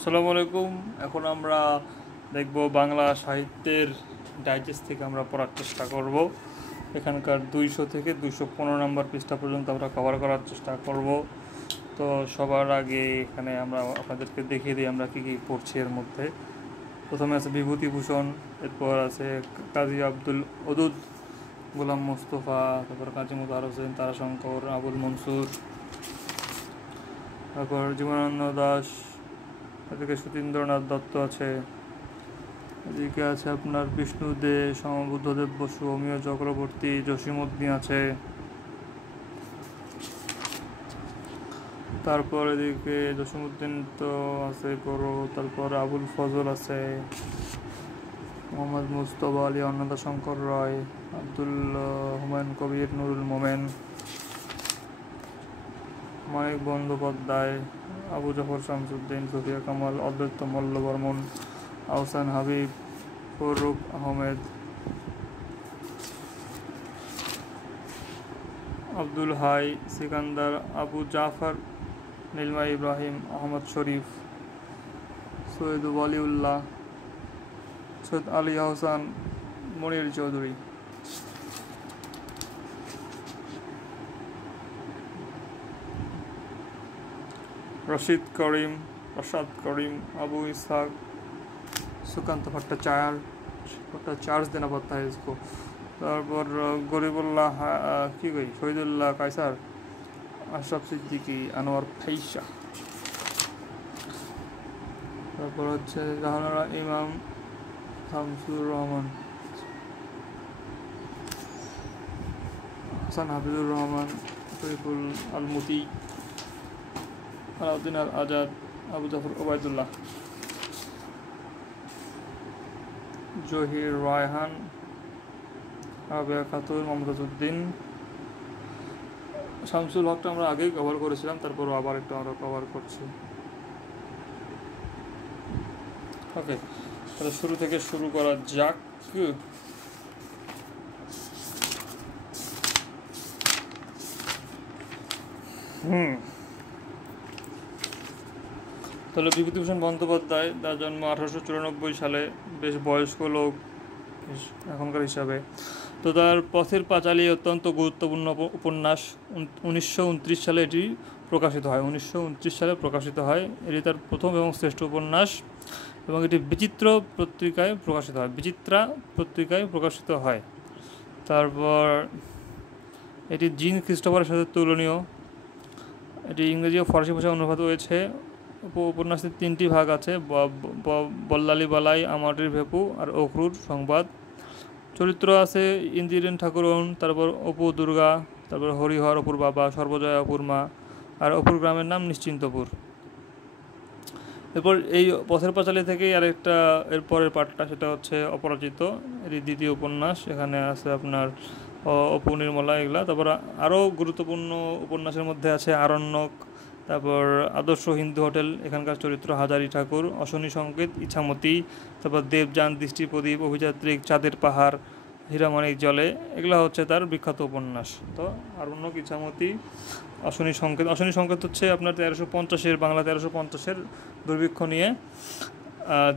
আসসালামু আলাইকুম। এখন আমরা দেখব বাংলা সাহিত্যের ডাইজেস্ট থেকে আমরা পড়ার চেষ্টা করব। এখানকার 200 থেকে 215 নম্বর পৃষ্ঠা পর্যন্ত আমরা কভার করার চেষ্টা করব। তো সবার আগে এখানে আমরা আপনাদেরকে দেখিয়ে দিই আমরা কী কী পড়ছি। এর মধ্যে প্রথমে আছে বিভূতিভূষণ, এরপর আছে কাজী আব্দুল ওদুদ, গোলাম মোস্তফা, তারপর কাজী মোতাহার হোসেন, তারাশঙ্কর, আবুল মনসুর, তারপর জীবনানন্দ দাশ, এদিকে সতীন্দ্রনাথ দত্ত আছে, এদিকে আছে আপনার বিষ্ণু দে, বুদ্ধদেব বসু, অমিয় চক্রবর্তী, জসীমউদ্দিন আছে, তারপর এদিকে জসীমউদ্দিন তো আছে বড়, তারপর আবুল ফজল আছে, মোহাম্মদ মুস্তফা আলী, অন্নদা শঙ্কর রায়, আব্দুল হুমায়ুন কবির, নুরুল মোমেন, মানিক বন্দ্যোপাধ্যায়, আবু জাফর শামসুদ্দিন, সুফিয়া কামাল, অদ্বৈত মল্ল বর্মন, আহসান হাবিব, ফরুক আহমেদ, আব্দুল হাই, সিকান্দার, আবু জাফর, নীলমা ইব্রাহিম, আহমদ শরীফ, সৈয়দ ওয়ালিউল্লাহ, সৈয়দ আলী আহসান, মনির চৌধুরী। রশাদ করিম, আবু ইসহাক, सुकांत भट्टाचार्य देना पड़ता है इसको। তারপর গরিবুল্লাহ কি কই শহীদুল্লাহ কায়সার, আশরাফ সিদ্দিকী, আনোয়ার ফাইসা, তারপর হচ্ছে জাহানারা ইমাম, শামসুর রহমান, হাসান হাফিজুর রহমান, শরীফুল আলমুতি, আলাউদ্দিন আল আজাদ, আবু জাফর ওবায়দুল্লাহ, জহির রায়হান, রাবেয়া খাতুন, মমতাজউদ্দিন। শামসুল হকটা আমরা আগেই কভার করেছিলাম, তারপরও আবার একটু আমরা কভার করছি। ওকে, তাহলে শুরু থেকে শুরু করা যাক। তাহলে বিভূতিভূষণ বন্দ্যোপাধ্যায়, তার জন্ম 1894 সালে, বেশ বয়স্ক লোক এখনকার হিসাবে। তো তার পথের পাঁচালী অত্যন্ত গুরুত্বপূর্ণ উপন্যাস। 1929 সালে এটি প্রকাশিত হয়। 1929 সালে প্রকাশিত হয়। এটি তার প্রথম এবং শ্রেষ্ঠ উপন্যাস এবং এটি বিচিত্রা পত্রিকায় প্রকাশিত হয়। তারপর এটি জিন ক্রিস্টোফারের সাথে তুলনীয়। এটি ইংরেজি ও ফরাসি ভাষায় অনুবাদ হয়েছে। উপন্যাসের 3টি ভাগ আছে: বল্লালী বালাই, আমাটির ভেপু আর অক্রুর সংবাদ। চরিত্র আছে ইন্দিরেন ঠাকুরন, তারপর অপু দুর্গা, তারপর হরিহর অপুর বাবা, সর্বজয়া অপুর মা, আর অপুর গ্রামের নাম নিশ্চিন্তপুর। এরপর এই পথের পাঁচালী থেকেই আরেকটা এর পরের পার্টটা, সেটা হচ্ছে অপরাজিত, এটি দ্বিতীয় উপন্যাস। এখানে আছে আপনার অপু, নির্মলা, এগুলা। তারপর আরও গুরুত্বপূর্ণ উপন্যাসের মধ্যে আছে আরণ্যক, তারপর আদর্শ হিন্দু হোটেল, এখানকার চরিত্র হাজারি ঠাকুর, অশনি সংকেত, ইছামতি, তারপর দেবযান, দৃষ্টিপ্রদীপ, অভিযাত্রিক, চাঁদের পাহাড়, হীরামানিক জলে, এগুলো হচ্ছে তার বিখ্যাত উপন্যাস। তো আরণ্যক, ইছামতি, অশনি সংকেত হচ্ছে আপনার 1350-এর বাংলা 1350-এর দুর্ভিক্ষ নিয়ে।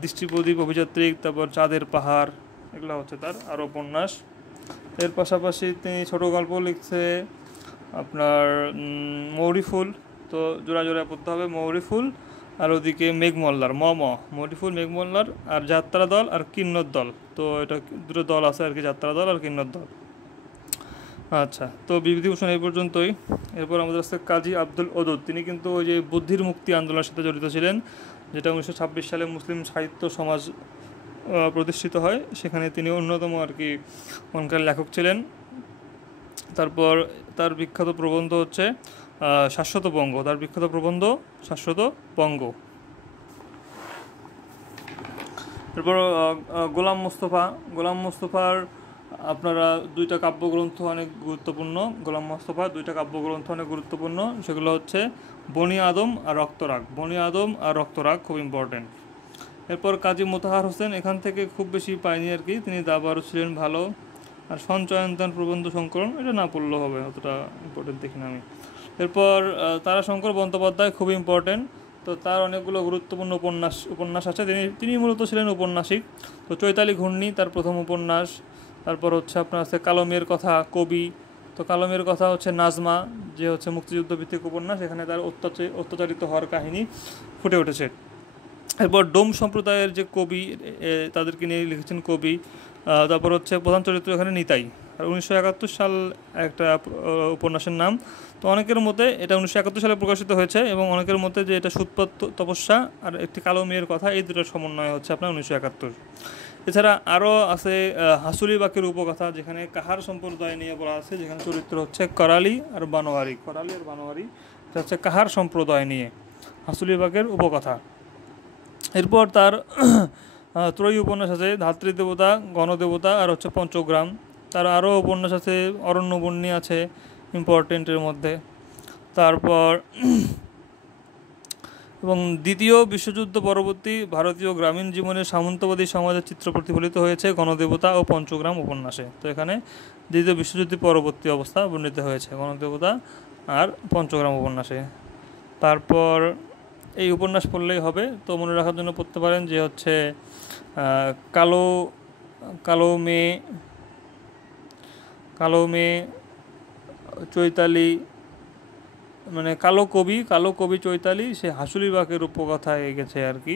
দৃষ্টিপ্রদীপ, অভিযাত্রিক, তারপর চাঁদের পাহাড়, এগুলো হচ্ছে তার আরও উপন্যাস। এর পাশাপাশি তিনি ছোটো গল্প লিখছে আপনার মৌরিফুল, তো জোড়া পড়তে হবে মৌরিফুল, আর ওদিকে মেঘমল্লার মৌরিফুল, মেঘমল্লার, আর যাত্রা দল আর কিন্নর দল। তো এটা দুটো দল আছে আর কি, যাত্রা দল আর কিন্নর দল। আচ্ছা, তো বিভূতিভূষণ এই পর্যন্তই। এরপর আমাদের কাছে কাজী আব্দুল ওদুদ, তিনি কিন্তু ওই যে বুদ্ধির মুক্তি আন্দোলনের সাথে জড়িত ছিলেন, যেটা 1926 সালে মুসলিম সাহিত্য সমাজ প্রতিষ্ঠিত হয়, সেখানে তিনি অন্যতম আর কি ওখানকার লেখক ছিলেন। তারপর তার বিখ্যাত প্রবন্ধ হচ্ছে শাশ্বত বঙ্গ। এরপর গোলাম মোস্তফার আপনারা দুইটা কাব্যগ্রন্থ অনেক গুরুত্বপূর্ণ। সেগুলো হচ্ছে বনি আদম আর রক্তরাগ, খুব ইম্পর্টেন্ট। এরপর কাজী মোতাহার হোসেন, এখান থেকে খুব বেশি পাইনি আর কি, তিনি দাবারও ছিলেন ভালো। আর সঞ্চয়ন্তন প্রবন্ধ সংকলন, এটা না পড়লেও হবে, অতটা ইম্পর্টেন্ট দেখি না আমি। এরপর তারাশঙ্কর বন্দ্যোপাধ্যায়, খুব ইম্পর্টেন্ট। তো তার অনেকগুলো গুরুত্বপূর্ণ উপন্যাস আছে। তিনি মূলত ছিলেন ঔপন্যাসিক। তো চৈতালি ঘূর্ণি তার প্রথম উপন্যাস। তারপর হচ্ছে আপনার আছে কালো মেয়ের কথা, কবি। তো কালো মেয়ের কথা হচ্ছে নাজমা, যে হচ্ছে মুক্তিযুদ্ধ ভিত্তিক উপন্যাস, এখানে তার অত্যাচারিত হওয়ার কাহিনী ফুটে উঠেছে। এরপর ডোম সম্প্রদায়ের যে কবি, তাদেরকে নিয়ে লিখেছেন কবি। তারপর হচ্ছে প্রধান চরিত্র এখানে নিতাই। আর 1971 সাল একটা উপন্যাসের নাম। তো অনেকের মতে এটা 1971 সালে প্রকাশিত হয়েছে, এবং অনেকের মতে যে এটা সুৎপাত তপস্যা আর একটি কালো মেয়ের কথা, এই দুটোর সমন্বয় হচ্ছে আপনার 1971। এছাড়া আরও আছে হাসুলি বাকের উপকথা, যেখানে কাহার সম্প্রদায় নিয়ে বলা আছে, যেখানে চরিত্র হচ্ছে করালি আর বানোয়ারি। এটা হচ্ছে কাহার সম্প্রদায় নিয়ে হাসুলি বাকের উপকথা। এরপর তার ত্রয়ী উপন্যাস আছে ধাত্রী দেবতা, গণদেবতা আর হচ্ছে পঞ্চগ্রাম। তার আরও উপন্যাস আছে অরণ্যবন্যী আছে ইম্পর্টেন্টের মধ্যে। তারপর এবং দ্বিতীয় বিশ্বযুদ্ধ পরবর্তী ভারতীয় গ্রামীণ জীবনের সামন্তবাদী সমাজের চিত্র প্রতিফলিত হয়েছে গণদেবতা ও পঞ্চগ্রাম উপন্যাসে। তো এখানে দ্বিতীয় বিশ্বযুদ্ধ পরবর্তী অবস্থা বর্ণিত হয়েছে গণদেবতা আর পঞ্চগ্রাম উপন্যাসে। তারপর এই উপন্যাস পড়লেই হবে, তো মনে রাখার জন্য পড়তে পারেন যে হচ্ছে কালো কালো মেয়ে চৈতালি, মানে কালো কবি চৈতালি সে হাসুলি বাকের উপকথায় গেছে আর কি,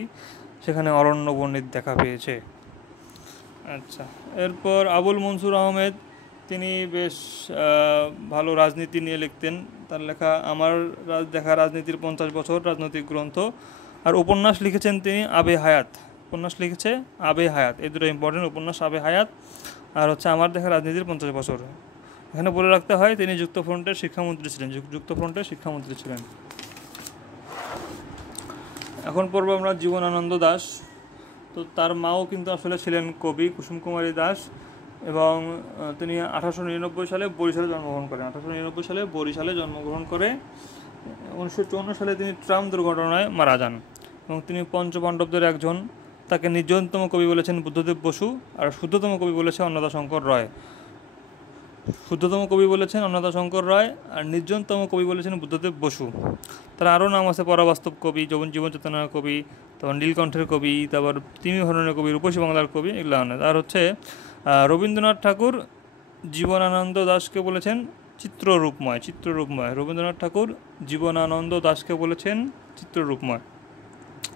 সেখানে অরণ্যবর্ণিত দেখা পেয়েছে। আচ্ছা, এরপর আবুল মনসুর আহমেদ, তিনি বেশ ভালো রাজনীতি নিয়ে লিখতেন। তার লেখা আমার দেখা রাজনীতির 50 বছর রাজনৈতিক গ্রন্থ। আর উপন্যাস লিখেছেন তিনি আবে হায়াত, এই দুটো ইম্পর্টেন্ট উপন্যাস, আবে হায়াত আর হচ্ছে আমার দেখা রাজনীতির 50 বছর। এখানে বলে রাখতে হয় তিনি যুক্তফ্রন্টের শিক্ষামন্ত্রী ছিলেন। এখন পড়ব আমরা জীবনানন্দ দাশ। তো তার মাও কিন্তু আসলে ছিলেন কবি, কুসুম কুমারী দাস, এবং তিনি 1899 সালে বরিশালে জন্মগ্রহণ করে 1954 সালে তিনি ট্রাম দুর্ঘটনায় মারা যান। এবং তিনি পঞ্চপাণ্ডবদের একজন। তাকে নির্জনতম কবি বলেছেন বুদ্ধদেব বসু, আর শুদ্ধতম কবি বলেছে অন্নদাশঙ্কর রায়। আর নির্জনতম কবি বলেছেন বুদ্ধদেব বসু। তার আরও নাম আছে পরাবাস্তব কবি, জীবন চেতনার কবি, তারপর নীলকণ্ঠের কবি, তারপর তিমি হরণের কবি, রূপসী বাংলার কবি, এগুলো অনেক। আর হচ্ছে রবীন্দ্রনাথ ঠাকুর জীবনানন্দ দাশকে বলেছেন চিত্ররূপময়।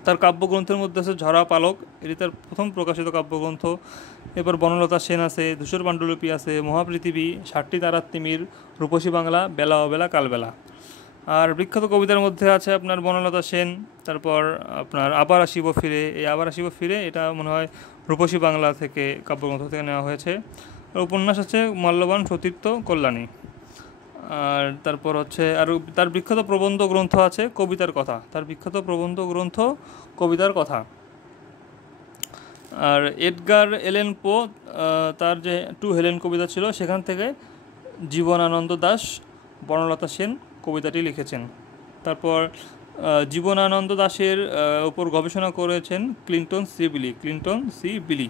তার কাব্যগ্রন্থের মধ্যে আছে ঝরা পালক, এটি তার প্রথম প্রকাশিত কাব্যগ্রন্থ। এরপর বনলতা সেন আছে, ধূসর পাণ্ডুলিপি আছে, মহাপৃথিবী, 60টি তারার তিমির, রূপসী বাংলা, বেলা অবেলা কালবেলা। আর বিখ্যাত কবিতার মধ্যে আছে আপনার বনলতা সেন, তারপর আপনার আবার আসিব ফিরে, এটা মনে হয় রূপসী বাংলা থেকে কাব্যগ্রন্থ থেকে নেওয়া হয়েছে। আর উপন্যাস আছে মল্লবান, সতীর্থ, কল্যাণী। আর তারপর হচ্ছে তার বিখ্যাত প্রবন্ধ গ্রন্থ আছে কবিতার কথা। আর এডগার এলেন পো, তার যে টু হেলেন কবিতা ছিল, সেখান থেকে জীবনানন্দ দাশ বনলতা সেন কবিতাটি লিখেছেন। তারপর জীবনানন্দ দাশের উপর গবেষণা করেছেন ক্লিন্টন সি বিলি।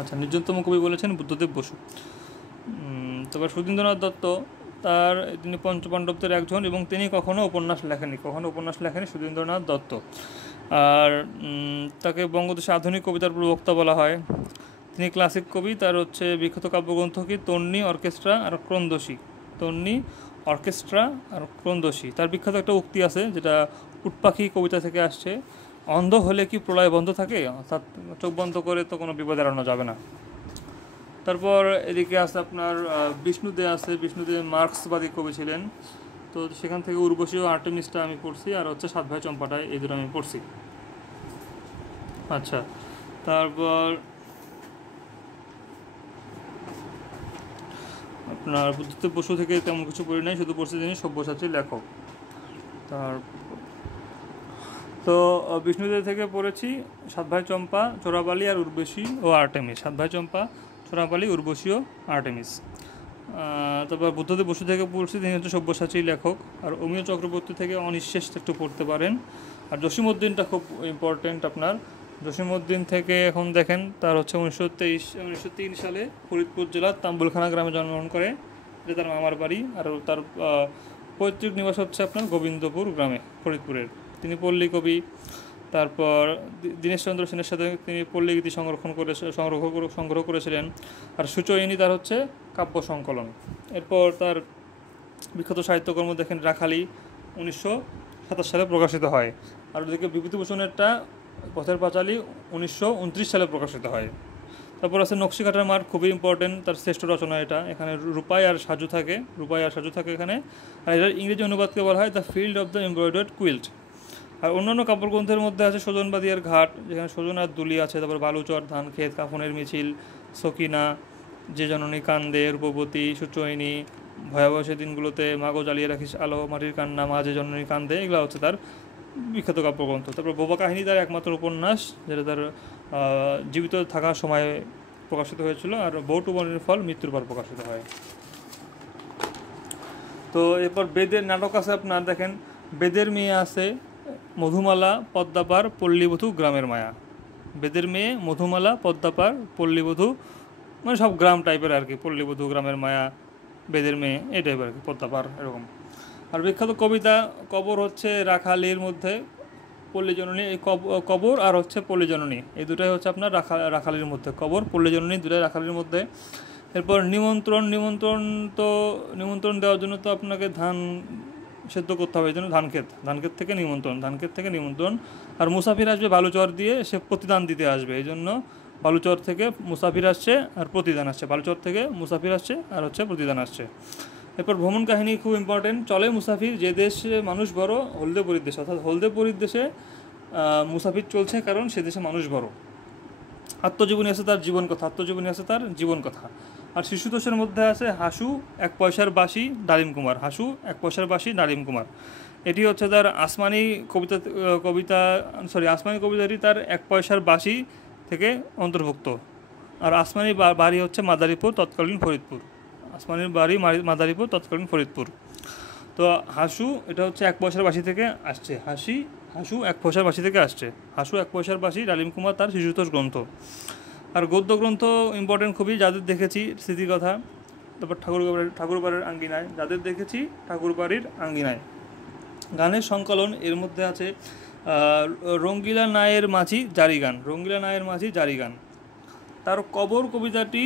আচ্ছা, নির্জনতম কবি বলেছেন বুদ্ধদেব বসু। তারপর সুধীন্দ্রনাথ দত্ত, তিনি পঞ্চপাণ্ডবদের একজন, এবং তিনি কখনো উপন্যাস লেখেনি সুধীন্দ্রনাথ দত্ত। আর তাকে বঙ্গদেশে আধুনিক কবিতার প্রবক্তা বলা হয়। তিনি ক্লাসিক কবি। তার হচ্ছে বিখ্যাত কাব্যগ্রন্থ কি তন্নি, অর্কেস্ট্রা আর ক্রন্দশী। তার বিখ্যাত একটা উক্তি আছে, যেটা উটপাখি কবিতা থেকে আসছে, অন্ধ হলে কি প্রলয় বন্ধ থাকে, অর্থাৎ চোখ বন্ধ করে তো কোনো বিপদ এড়ানো যাবে না। তারপর এদিকে আছে আপনার বিষ্ণুদে মার্ক্সবাদী কবি ছিলেন। তো সেখান থেকে উর্বশী ও আর্টেমিসটা আমি পড়ছি, আর হচ্ছে সাত ভাই চম্পাটায়, এই দুটো আমি পড়ছি। আচ্ছা, তারপর আপনার বুদ্ধদেব বসু থেকে তেমন কিছু পড়ি নাই, শুধু পড়ছি তিনি সব্যসাচী লেখক। তো বিষ্ণুদেব থেকে পড়েছি সাত ভাই চম্পা, চোরাবালি আর উর্বশী ও আর্টেমিস। তারপর বুদ্ধদেব বসু থেকে পড়ছি, তিনি হচ্ছে সব্যসাচী লেখক। আর অমিয় চক্রবর্তী থেকে অনিঃশেষ একটু পড়তে পারেন। আর জসীমউদ্দিনটা খুব ইম্পর্টেন্ট আপনার। জসীমউদ্দিন থেকে এখন দেখেন, তার হচ্ছে 1903 সালে ফরিদপুর জেলার তাম্বুলখানা গ্রামে জন্মগ্রহণ করে, এটা তার মামার বাড়ি। আর তার পৈতৃক নিবাস হচ্ছে আপনার গোবিন্দপুর গ্রামে, ফরিদপুরের। তিনি পল্লী কবি। তারপর দীনেশচন্দ্র সেনের সাথে তিনি পল্লীগীতি সংগ্রহ করেছিলেন। আর সুচয়িনী তার হচ্ছে কাব্য সংকলন। এরপর তার বিখ্যাত সাহিত্যকর্ম দেখেন রাখালি, 1927 সালে প্রকাশিত হয়। আর ওদিকে বিভূতিভূষণেরটা পথের পাঁচালী 1929 সালে প্রকাশিত হয়। তারপর আছে নকশিকাঁথার মাঠ, খুবই ইম্পর্টেন্ট, তার শ্রেষ্ঠ রচনা এটা। এখানে রূপাই আর সাজু থাকে এখানে। আর এটার ইংরেজি অনুবাদকে বলা হয় the field of the embroidered quilt. আর অন্যান্য কাব্যগ্রন্থের মধ্যে আছে সজনবাদিয়ার ঘাট, যেখানে সজন আর দুলি আছে। তারপর বালুচর, ধানক্ষেত, কাফনের মিছিল, সকিনা, যে জননী কান্দে, রূপবতী, সুচয়িনী, ভয়াবহ দিনগুলোতে, মাগো জ্বালিয়ে রাখিস আলো, মাটির কান্না, মা যে জননী কান্দে, এগুলো হচ্ছে তার বিখ্যাত কাব্যগ্রন্থ। তারপর বোবা কাহিনী তার একমাত্র উপন্যাস, যেটা তার জীবিত থাকার সময় প্রকাশিত হয়েছিল। আর বউটু বনের ফল মৃত্যুর পর প্রকাশিত হয়। তো এরপর বেদের নাটক আছে আপনার, দেখেন বেদের মেয়ে আছে মধুমালা, পদ্মাপার, পল্লীবধূ, গ্রামের মায়া। বেদের মেয়ে, মধুমালা, পদ্মাপার, পল্লীবধূ, মানে সব গ্রাম টাইপের আর কি। পল্লীবধূ, গ্রামের মায়া, বেদের মেয়ে, এই টাইপের আর কি, পদ্মাপার এরকম। আর বিখ্যাত কবিতা কবর হচ্ছে রাখালির মধ্যে পল্লীজননী, এই কবর আর হচ্ছে পল্লীজননী, এই দুটাই হচ্ছে আপনার রাখালির মধ্যে। কবর, পল্লীজননী দুটাই রাখালির মধ্যে। এরপর নিমন্ত্রণ দেওয়ার জন্য তো আপনাকে ধান সেদ্ধ করতে হবে, এই জন্য ধানক্ষেত থেকে নিমন্ত্রণ। আর মুসাফির আসবে বালুচর দিয়ে, সে প্রতিদান দিতে আসবে, এই জন্য বালুচর থেকে মুসাফির আসছে আর প্রতিদান আসছে। বালুচর থেকে মুসাফির আসছে আর হচ্ছে প্রতিদান আসছে। এরপর ভ্রমণ কাহিনী খুব ইম্পর্টেন্ট। চলে মুসাফির যে দেশে মানুষ বড়, হলদেপুরীর দেশে, অর্থাৎ হলদেপুরীর দেশে মুসাফির চলছে, কারণ সে দেশে মানুষ বড়। আত্মজীবনী আছে তার জীবন কথা। আর শিশুতোষের মধ্যে আছে হাসু, 1 পয়সার বাঁশি, ডালিম কুমার। এটি হচ্ছে তার আসমানি কবিতাটি তার 1 পয়সার বাঁশি থেকে অন্তর্ভুক্ত। আর আসমানি বাড়ি হচ্ছে মাদারীপুর, তৎকালীন ফরিদপুর। তো হাসু এটা হচ্ছে 1 পয়সার বাঁশি থেকে আসছে। হাসু 1 পয়সার বাঁশি, ডালিম কুমার তার শিশুতোষ গ্রন্থ। আর গদ্য গ্রন্থ ইম্পর্টেন্ট খুবই, যাদের দেখেছি স্মৃতিকথা। তারপর ঠাকুরবাড়ির আঙ্গিনায়। গানের সংকলন এর মধ্যে আছে রঙ্গিলা নায়ের মাঝি জারি গান। তার কবর কবিতাটি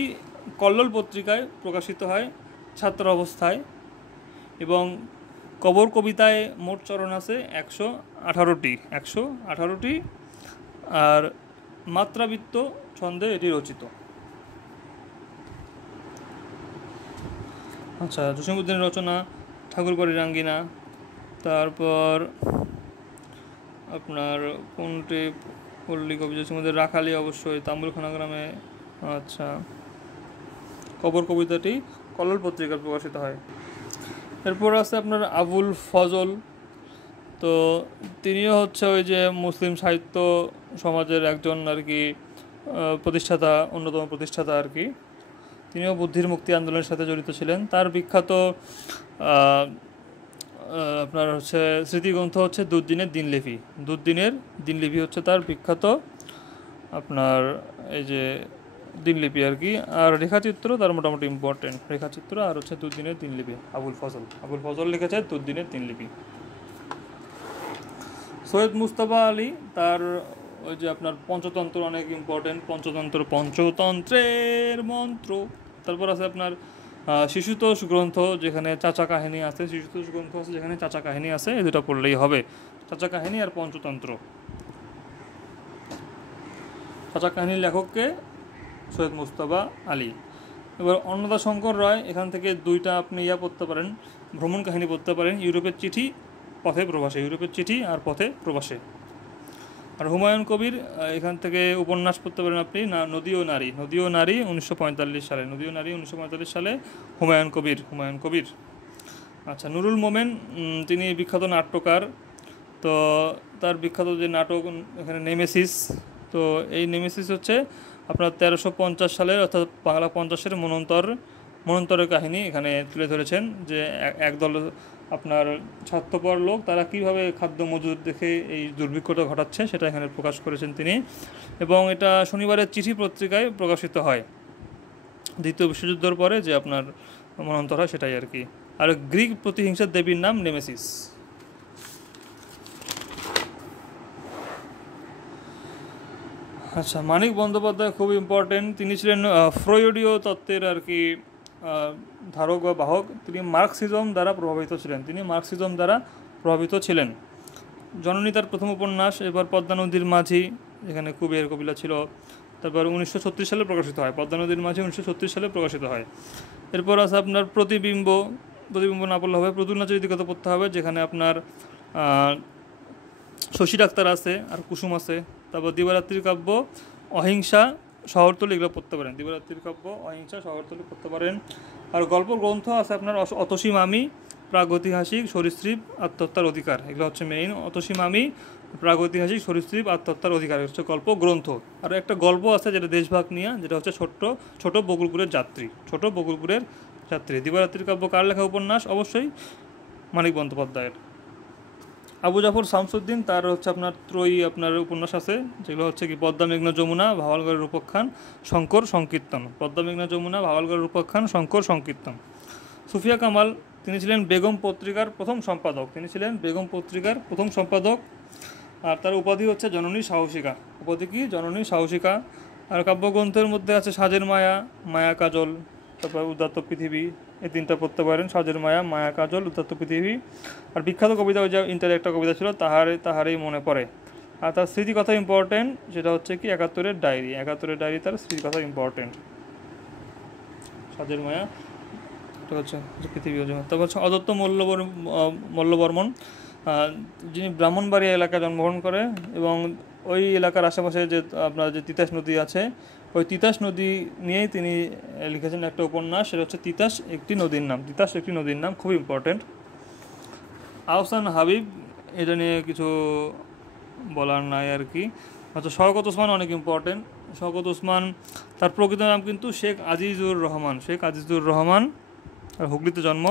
কল্লোল পত্রিকায় প্রকাশিত হয় ছাত্র অবস্থায়। এবং কবর কবিতায় মোট চরণ আছে 118টি। আর মাত্রাবৃত্ত ছন্দে এটি রচিত। আচ্ছা, জসীমউদ্দিনের রচনা ঠাকুরবাড়ির আঙ্গিনা। তারপর আপনার কোনটি পল্লী কবি, জসীমউদ্দিনের রাখালি অবশ্যই, তাম্বুলখানা গ্রামে। আচ্ছা, কবর কবিতাটি কল্লোল পত্রিকায় প্রকাশিত হয়। এরপর আছে আপনার আবুল ফজল। তো তিনিও হচ্ছে ওই যে মুসলিম সাহিত্য সমাজের একজন আর কি অন্যতম প্রতিষ্ঠাতা আর কি। তিনিও বুদ্ধির মুক্তি আন্দোলনের সাথে জড়িত ছিলেন। তার বিখ্যাত আপনার হচ্ছে স্মৃতিগ্রন্থ হচ্ছে দুদ্দিনের দিনলিপি হচ্ছে তার বিখ্যাত আপনার এই যে দিনলিপি আর কি। আর রেখাচিত্র তার মোটামুটি ইম্পর্টেন্ট, রেখাচিত্র আর হচ্ছে দুদ্দিনের দিনলিপি। আবুল ফজল লিখেছে দুদ্দিনের দিনলিপি। সৈয়দ মুস্তাফা আলী, তার ওই যে আপনার পঞ্চতন্ত্র অনেক ইম্পর্টেন্ট, পঞ্চতন্ত্রের মন্ত্র। তারপর আছে আপনার শিশুতোষ গ্রন্থ, যেখানে চাচা কাহিনী আছে, এই দুটো পড়লেই হবে, চাচা কাহিনী আর পঞ্চতন্ত্র। চাচা কাহিনীর লেখককে সৈয়দ মুস্তাফা আলী। এবার অন্নদাশঙ্কর রায়, এখান থেকে দুইটা আপনি পড়তে পারেন, ভ্রমণ কাহিনী পড়তে পারেন, ইউরোপের চিঠি আর পথে প্রবাসে। আর হুমায়ুন কবির, এখান থেকে উপন্যাস পড়তে পারেন আপনি, নদী ও নারী 1945 সালে হুমায়ুন কবির। আচ্ছা, নুরুল মোমেন, তিনি বিখ্যাত নাট্যকার। তো তার বিখ্যাত যে নাটক এখানে নেমেসিস, তো এই নেমেসিস হচ্ছে আপনার 1350 সালের, অর্থাৎ বাংলা 50-এর মনন্তরের কাহিনী এখানে তুলে ধরেছেন। যে একদল আপনার স্বার্থপর লোক, তারা কীভাবে খাদ্য মজুদ দেখে এই দুর্ভিক্ষটা ঘটাচ্ছে, সেটা এখানে প্রকাশ করেছেন তিনি। এবং এটা শনিবারের চিঠি পত্রিকায় প্রকাশিত হয়, দ্বিতীয় বিশ্বযুদ্ধের পরে যে আপনার মনন্তর হয় সেটাই আর কি। আর গ্রিক প্রতিহিংসার দেবীর নাম নেমেসিস। আচ্ছা, মানিক বন্দ্যোপাধ্যায় খুব ইম্পর্টেন্ট। তিনি ছিলেন ফ্রয়েডীয় তত্ত্বের আর কি ধারক বা বাহক। তিনি মার্কসিজম দ্বারা প্রভাবিত ছিলেন। জননী তার প্রথম উপন্যাস, এবার পদ্মা নদীর মাঝি, এখানে কুবের কবিতা ছিল। তারপর 1936 সালে প্রকাশিত হয়, পদ্মা নদীর মাঝি 1936 সালে প্রকাশিত হয়। এরপর আছে আপনার প্রতিবিম্ব না পড়লে হবে, প্রতুল নাচের ইতিকথা পড়তে হবে, যেখানে আপনার শশী ডাক্তার আছে আর কুসুম আছে। তারপর দিবারাত্রির কাব্য, অহিংসা, শহরতলী, এগুলো পড়তে পারেন। দিবারাত্রির কাব্য, অহিংসা, শহরতলী পড়তে পারেন। আর গল্প গ্রন্থ আছে আপনার অতসী মামি, প্রাগৈতিহাসিক, সরীসৃপ, আত্মহত্যার অধিকার, এগুলো হচ্ছে মেইন। অতসী মামি, প্রাগৈতিহাসিক, সরীসৃপ, আত্মহত্যার অধিকার হচ্ছে গল্প গ্রন্থ। আর একটা গল্প আছে যেটা দেশভাগ নিয়ে, যেটা হচ্ছে ছোট বকুলপুরের যাত্রী। দিবারাত্রির কাব্য কার লেখা উপন্যাস? অবশ্যই মানিক বন্দ্যোপাধ্যায়ের। আবু জাফর শামসুদ্দিন, তার হচ্ছে আপনার ত্রয়ী আপনার উপন্যাস আছে, যেগুলো হচ্ছে কি পদ্মা মেঘনা যমুনা, ভাওয়ালগড়ের রূপখ্যান, শঙ্কর সংকীর্তন। পদ্মা মেঘনা যমুনা, ভাওয়ালগড়ের রূপখ্যান, শঙ্কর সংকীর্তন। সুফিয়া কামাল, তিনি ছিলেন বেগম পত্রিকার প্রথম সম্পাদক। আর তার উপাধি হচ্ছে জননী সাহসিকা। উপাধি কি? জননী সাহসিকা। আর কাব্যগ্রন্থের মধ্যে আছে সাজের মায়া, মায়া কাজল, তারপর উদাত্ত পৃথিবী, এই তিনটা পড়তে পারেন। সাজের মায়া, মায়া কাজল, উদাত্ত পৃথিবী। আর বিখ্যাত কবিতা, ওই যে ইন্টারে একটা কবিতা ছিল, তাহারেই মনে পড়ে। আর তার স্মৃতিকথা ইম্পর্টেন্ট, সেটা হচ্ছে কি 71-এর ডায়েরি, তার স্মৃতিকথা ইম্পর্টেন্ট। সাজের মায়া, এটা হচ্ছে পৃথিবী। তারপর হচ্ছে অদত্ত মল্লবর্মন, যিনি ব্রাহ্মণবাড়িয়া এলাকায় জন্মগ্রহণ করে এবং ওই এলাকার আশেপাশে যে আপনার যে তিতাস নদী আছে, ওই তিতাস নদী নিয়েই তিনি লিখেছেন একটা উপন্যাস, সেটা হচ্ছে তিতাস একটি নদীর নাম, খুব ইম্পর্টেন্ট। আহসান হাবিব, এটা নিয়ে কিছু বলার নাই আর কি। আচ্ছা, শওকত ওসমান অনেক ইম্পর্টেন্ট। শওকত ওসমান, তার প্রকৃত নাম কিন্তু শেখ আজিজুর রহমান, আর হুগলিতে জন্ম।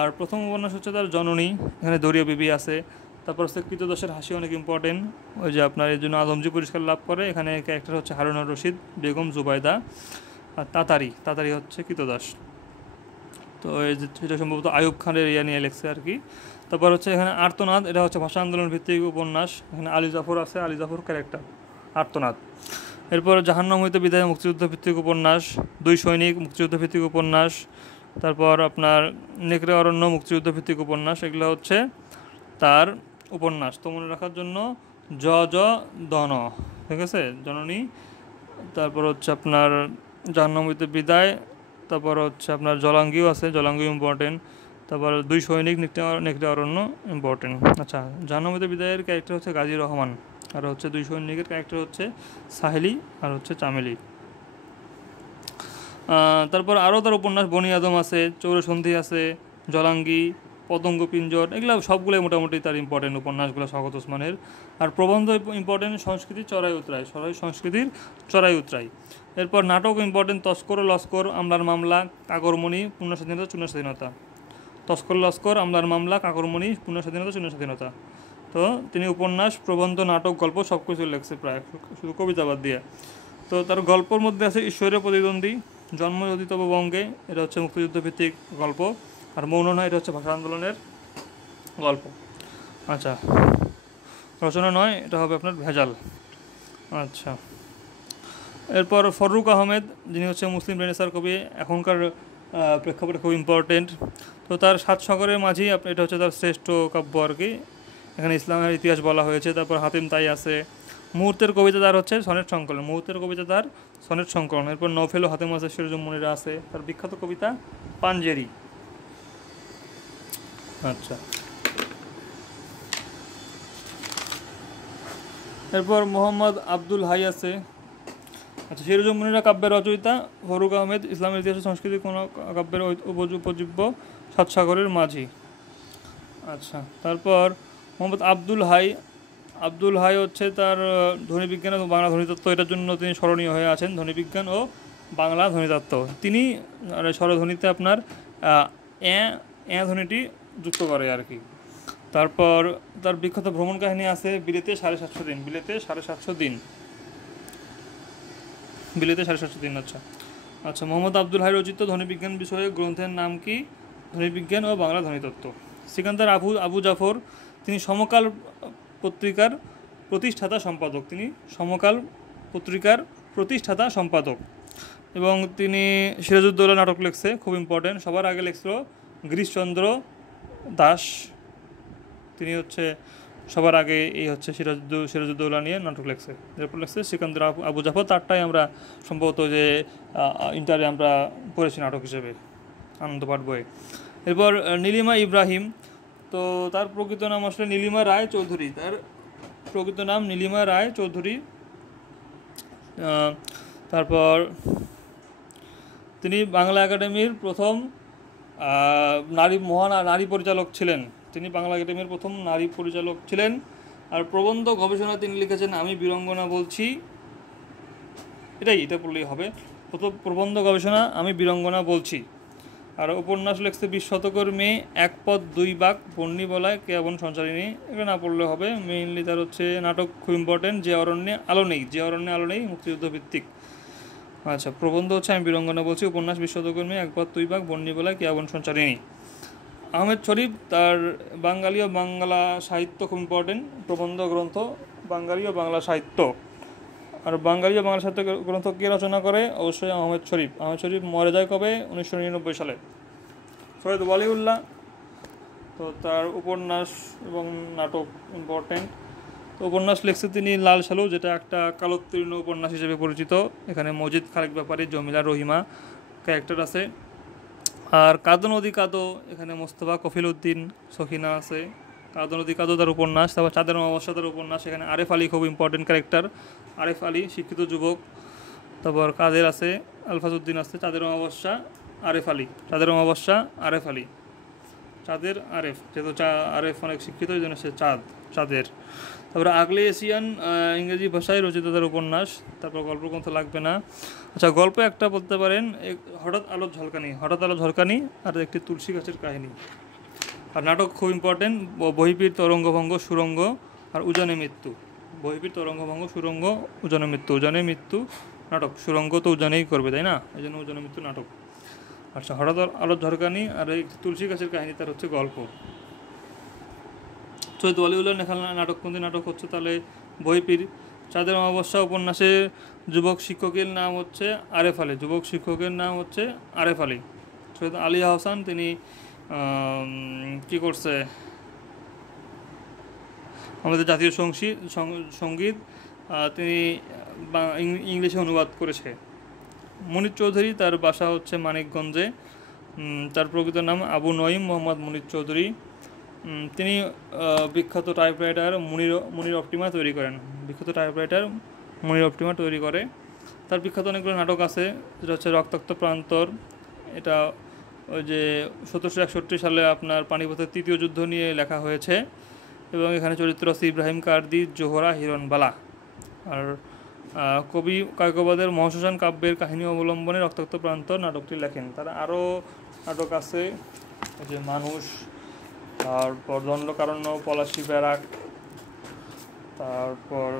আর প্রথম উপন্যাস হচ্ছে তার জননী, এখানে দরিয়া বিবি আছে। তারপর হচ্ছে কৃতদাসের হাসি, অনেক ইম্পর্টেন্ট, ওই যে আপনার এর জন্য আদমজি পুরস্কার লাভ করে। এখানে ক্যারেক্টার হচ্ছে হারুনুর রশিদ, বেগম জুবাইদা। আর তাতারি হচ্ছে কৃতদাস। তো এই যে এটা সম্ভবত আয়ুব খানের নিয়ে লেখছে আর কি। তারপর হচ্ছে এখানে আর্তনাদ, এটা হচ্ছে ভাষা আন্দোলন ভিত্তিক উপন্যাস। এখানে আলী জাফর ক্যারেক্টার, আর্তনাদ। এরপর জাহান্নাম হইতে বিদায়, মুক্তিযুদ্ধ ভিত্তিক উপন্যাস। দুই সৈনিক, মুক্তিযুদ্ধ ভিত্তিক উপন্যাস। তারপর আপনার নেকড়ে অরণ্য, মুক্তিযুদ্ধ ভিত্তিক উপন্যাস। এগুলো হচ্ছে তার উপন্যাস। তো মনে রাখার জন্য দন, ঠিক আছে, জননী। তারপর হচ্ছে আপনার জাহান্নাম হইতে বিদায়। তারপর হচ্ছে আপনার জলাঙ্গিও আছে, জলাঙ্গি ইম্পর্টেন্ট। তারপর দুই সৈনিক, নেকড়ে অরণ্য ইম্পর্টেন্ট। আচ্ছা, জাহান্নাম হইতে বিদায়ের ক্যারেক্টার হচ্ছে গাজী রহমান, আর হচ্ছে দুই সৈনিকের ক্যারেক্টার হচ্ছে সাহেলি আর হচ্ছে চামেলি। তারপর আরও তার উপন্যাস বনি আদম আছে, চৌরসন্ধি আছে, জলাঙ্গি, পতঙ্গ পিঞ্জর, এগুলো সবগুলোই মোটামুটি তার ইম্পর্টেন্ট উপন্যাসগুলো শওকত ওসমানের। আর প্রবন্ধ ইম্পর্টেন্ট, সংস্কৃতির চড়াই উতরাই। এরপর নাটক ইম্পর্টেন্ট, তস্কর ও লস্কর, আমলার মামলা, কাকরমণি, পূর্ণ স্বাধীনতা, চূন্য স্বাধীনতা। তস্কর লস্কর, আমলার মামলা, কাকরমণি, পূর্ণ স্বাধীনতা, চূন্য স্বাধীনতা। তো তিনি উপন্যাস, প্রবন্ধ, নাটক, গল্প সব কিছু লেখছে প্রায়, শুধু কবিতা বাদ দিয়ে। তো তার গল্পের মধ্যে আছে ঈশ্বরের প্রতিদ্বন্দ্বী, জন্মযোধি তব বঙ্গে, এটা হচ্ছে মুক্তিযুদ্ধ ভিত্তিক গল্প। আর মৌন নয়, এটা হচ্ছে ভাষা আন্দোলনের গল্প। আচ্ছা, রচনা নয়, এটা হবে আপনার ভেজাল। আচ্ছা, এরপর ফররুক আহমেদ, যিনি হচ্ছে মুসলিম রেনেসাঁর কবি, এখনকার প্রেক্ষাপটে খুব ইম্পর্টেন্ট। তো তার সাত সাগরের মাঝি, এটা হচ্ছে তার শ্রেষ্ঠ কাব্য আর কি, এখানে ইসলামের ইতিহাস বলা হয়েছে। তারপর হাতিম তাই আছে। মুহূর্তের কবিতা তার হচ্ছে সনেট সংকলন। এরপর নৌফেল ও হাতিম আছে, সিরাজুম মুনিরা আছে। তার বিখ্যাত কবিতা পাঞ্জেরি। আচ্ছা, এরপর মোহাম্মদ আব্দুল হাই আছে। আচ্ছা, সিরাজুম মুনিরা কাব্যের রচয়িতা। ফররুক আহমেদ, ইসলামের ইতিহাসে সংস্কৃতি কোন কাব্যের উপজীব্য, সাত সাগরের মাঝি। আচ্ছা, তারপর মোহাম্মদ আব্দুল হাই হচ্ছে তার ধ্বনিবিজ্ঞান ও বাংলা ধ্বনিতত্ত্ব, এটার জন্য তিনি স্মরণীয় হয়ে আছেন। ধ্বনিবিজ্ঞান ও বাংলা ধ্বনিতত্ত্ব, তিনি স্বরধ্বনিতে আপনার ধ্বনিটি যুক্ত করে আর কি। তারপর তার বিখ্যাত ভ্রমণ কাহিনী আছে, বিলেতে 750 দিন। আচ্ছা, মোহাম্মদ আব্দুল হাই রচিত ধ্বনিবিজ্ঞান বিষয়ে গ্রন্থের নাম কি? ধ্বনিবিজ্ঞান ও বাংলা ধ্বনিতত্ত্ব। সিকান্দার আবু জাফর তিনি সমকাল পত্রিকার প্রতিষ্ঠাতা সম্পাদক। তিনি সমকাল পত্রিকার প্রতিষ্ঠাতা সম্পাদক এবং তিনি সিরাজউদ্দৌলা নাটক লিখছে, খুব ইম্পর্টেন্ট। সবার আগে লিখছিল গিরিশচন্দ্র দাস, তিনি হচ্ছে সবার আগে এই হচ্ছে সিরাজউদ্দৌলা নিয়ে নাটক লিখছে। এরপর লিখছে সিকান্দার আবু জাফর, তারটাই আমরা সম্ভবত যে ইন্টারে আমরা পড়েছি নাটক হিসেবে আনন্দপাঠ বইয়ে। এরপর নীলিমা ইব্রাহিম, তো তার প্রকৃত নাম আসলে নীলিমা রায় চৌধুরী, তার প্রকৃত নাম নীলিমা রায় চৌধুরী। তারপর তিনি বাংলা একাডেমির প্রথম নারী পরিচালক ছিলেন। তিনি বাংলা একাডেমির প্রথম নারী পরিচালক ছিলেন। আর প্রবন্ধ গবেষণা তিনি লিখেছেন আমি বীরঙ্গনা বলছি, এটা পড়লেই হবে। প্রথম প্রবন্ধ গবেষণা আমি বীরঙ্গনা বলছি। আর উপন্যাস লিখছে 20 শতকের মেয়ে, এক পদ দুই বাক, বন্যী বলায় কেয়াবন সঞ্চারিণী, এটা না পড়লে হবে। মেইনলি তার হচ্ছে নাটক খুব ইম্পর্টেন্ট, যে অরণ্যে আলো নেই, মুক্তিযুদ্ধ ভিত্তিক। আচ্ছা, প্রবন্ধ হচ্ছে আমি বীরঙ্গনা বলছি, উপন্যাস 20 শতকের মেয়ে, এক পদ দুই বাক, বন্যী বলায় কেয়াবন সঞ্চারিণী। আহমেদ শরীফ, তার বাঙালি ও বাংলা সাহিত্য খুব ইম্পর্টেন্ট, প্রবন্ধ গ্রন্থ বাঙালি ও বাংলা সাহিত্য। আর বাঙালি ও বাংলা সাহিত্য গ্রন্থ কে রচনা করে? অবশ্যই আহমেদ শরীফ। আহমেদ শরীফ মরে যায় কবে? 1999 সালে। সৈয়দ ওয়ালিউল্লাহ, তো তার উপন্যাস এবং নাটক ইম্পর্টেন্ট। তো উপন্যাস লিখছে তিনি লাল সালু, যেটা একটা কালোত্তীর্ণ উপন্যাস হিসেবে পরিচিত। এখানে মজিদ, খালেক ব্যাপারী, জমিলা, রহিমা ক্যারেক্টার আছে। আর কাদো নদী কাদো, এখানে মোস্তফা কফিল উদ্দিন, সখিনা আছে। কাদো নদী কাদো তার উপন্যাস। তারপর চাঁদের অমাবস্যা তার উপন্যাস, এখানে আরেফ আলী খুব ইম্পর্টেন্ট ক্যারেক্টার। আরেফ আলী শিক্ষিত যুবক। তারপর কাদের আছে, আলফাজউদ্দিন আছে। চাঁদের অমাবস্যা, আরেফ আলী। চাঁদের অমাবস্যা, আরেফ আলী। চাঁদের আরেফ, যেহেতু আরেফ অনেক শিক্ষিত, এই জন্য সে চাঁদের। তারপরে আগলে এশিয়ান, ইংরেজি ভাষায় রচিত তার উপন্যাস। তারপর গল্পগ্রন্থ লাগবে না। আচ্ছা, গল্প একটা বলতে পারেন, হঠাৎ আলোর ঝলকানি আর একটি তুলসী গাছের কাহিনী। আর নাটক খুব ইম্পর্টেন্ট, বহিপীর তরঙ্গভঙ্গ সুরঙ্গ আর উজানে মৃত্যু। বহিপীর তরঙ্গভঙ্গ সুরঙ্গ, উজানে মৃত্যু নাটক। সুরঙ্গ তো উজানেই করবে, তাই না? এই জন্য উজানে মৃত্যু নাটক। আচ্ছা, হঠাৎ আলোর ঝলকানি আর এই তুলসী গাছের কাহিনী তার হচ্ছে গল্প। সৈয়দ ওয়ালিউল্লাহ লেখা নাটক কোনটি? নাটক হচ্ছে তাহলে বহিপীর। চাঁদের অমাবস্যা উপন্যাসে যুবক শিক্ষকের নাম হচ্ছে আরেফ আলী। সৈয়দ আলী আহসান, তিনি কি করছে, আমাদের জাতীয় সঙ্গীত তিনি ইংলিশে অনুবাদ করেছে। মুনির চৌধুরী, তার বাসা হচ্ছে মানিকগঞ্জে। তার প্রকৃত নাম আবু নঈম মোহাম্মদ মুনির চৌধুরী। তিনি বিখ্যাত টাইপরাইটার মুনির অপটিমা তৈরি করে। তার বিখ্যাত অনেকগুলো নাটক আছে, যেটা হচ্ছে রক্তাক্ত প্রান্তর। এটা ওই যে 1761 সালে আপনার পানিপথের তৃতীয় যুদ্ধ নিয়ে লেখা হয়েছে এবং এখানে চরিত্র আছে ইব্রাহিম কার্দি, জোহরা, হিরণবালা। আর কবি কায়কোবাদের মহাশ্মশান কাব্যের কাহিনী অবলম্বনে রক্তাক্ত প্রান্তর নাটকটি লেখেন। তারা আরও নাটক আছে, যে মানুষ, তারপর দণ্ডকারণ্য, পলাশী ব্যারাক, তারপর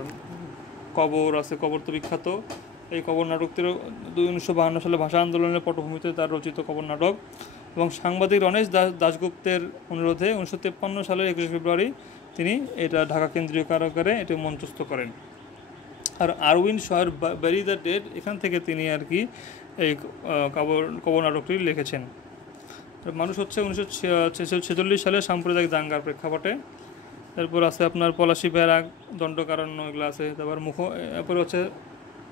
কবর আছে। কবর তো বিখ্যাত। এই কবর নাটকটিরও 1952 সালে ভাষা আন্দোলনের পটভূমিতে তার রচিত কবর নাটক। এবং সাংবাদিক রণেশ দাশগুপ্তের অনুরোধে 1953 সালের 21 ফেব্রুয়ারি তিনি এটা ঢাকা কেন্দ্রীয় কারাগারে এটি মঞ্চস্থ করেন। আর আরউইন শয়ের ব্যারি দ্য ডেড, এখান থেকে তিনি আর কি এই কবর নাটকটি লিখেছেন। মানুষ হচ্ছে 1946 সালে সাম্প্রদায়িক দাঙ্গার প্রেক্ষাপটে। এরপর আছে আপনার পলাশী ব্যারাক, দণ্ডকারণ্য, এগুলো আছে। এরপর হচ্ছে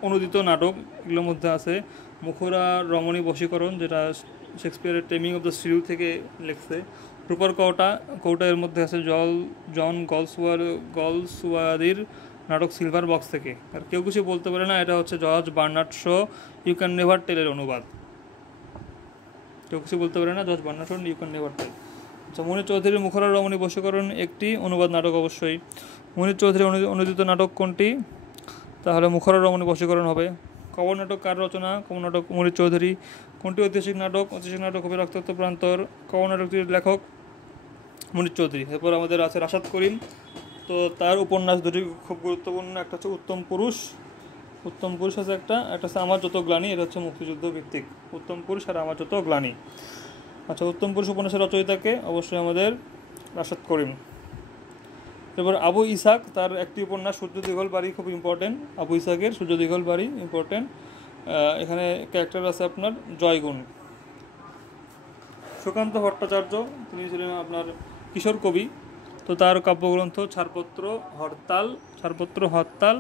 অনুদিত নাটক, এগুলোর মধ্যে আছে মুখরা রমণী বশীকরণ, যেটা শেক্সপিয়ারের টেমিং অফ দ্য শিল থেকে লিখছে। রূপার কৌটা এর মধ্যে আছে জন গলসওয়ারির নাটক সিলভার বক্স থেকে। আর কেউ কিছু বলতে পারে না, এটা হচ্ছে George Bernard Shaw you can never টেলের অনুবাদ। আচ্ছা, মুনির চৌধুরীর মুখরা রমণী বশীকরণ একটি অনুবাদ নাটক অবশ্যই। মুনির চৌধুরীর অনুদিত নাটক কোনটি? তাহলে মুখরা রমণী বশীকরণ হবে। কবর নাটক কার রচনা? কবর নাটক মুনির চৌধুরী। কোনটি ঐতিহাসিক নাটক? হবে রক্তাক্ত প্রান্তর। কবর নাটকটির লেখক মুনির চৌধুরী। এরপর আমাদের আছে রাশাদ করিম, তো তার উপন্যাস দুটি খুব গুরুত্বপূর্ণ। একটা হচ্ছে উত্তম পুরুষ আছে একটা হচ্ছে আমার যত গ্লানি, এটা হচ্ছে মুক্তিযুদ্ধ ভিত্তিক। উত্তম পুরুষ আর আমার যত গ্লানি। আচ্ছা, উত্তম পুরুষ উপন্যাসের রচয়িতাকে অবশ্যই আমাদের রাশেদ করিম। এবার আবু ইসাক, তার একটি উপন্যাস সূর্য দীঘল বাড়ি খুব ইম্পর্টেন্ট। আবু ইসাকের সূর্য দীঘল বাড়ি ইম্পর্টেন্ট। এখানে ক্যারেক্টার আছে আপনার জয়গুণ। সুকান্ত ভট্টাচার্য, তিনি ছিলেন আপনার কিশোর কবি। তো তার কাব্যগ্রন্থ ছাড়পত্র হরতাল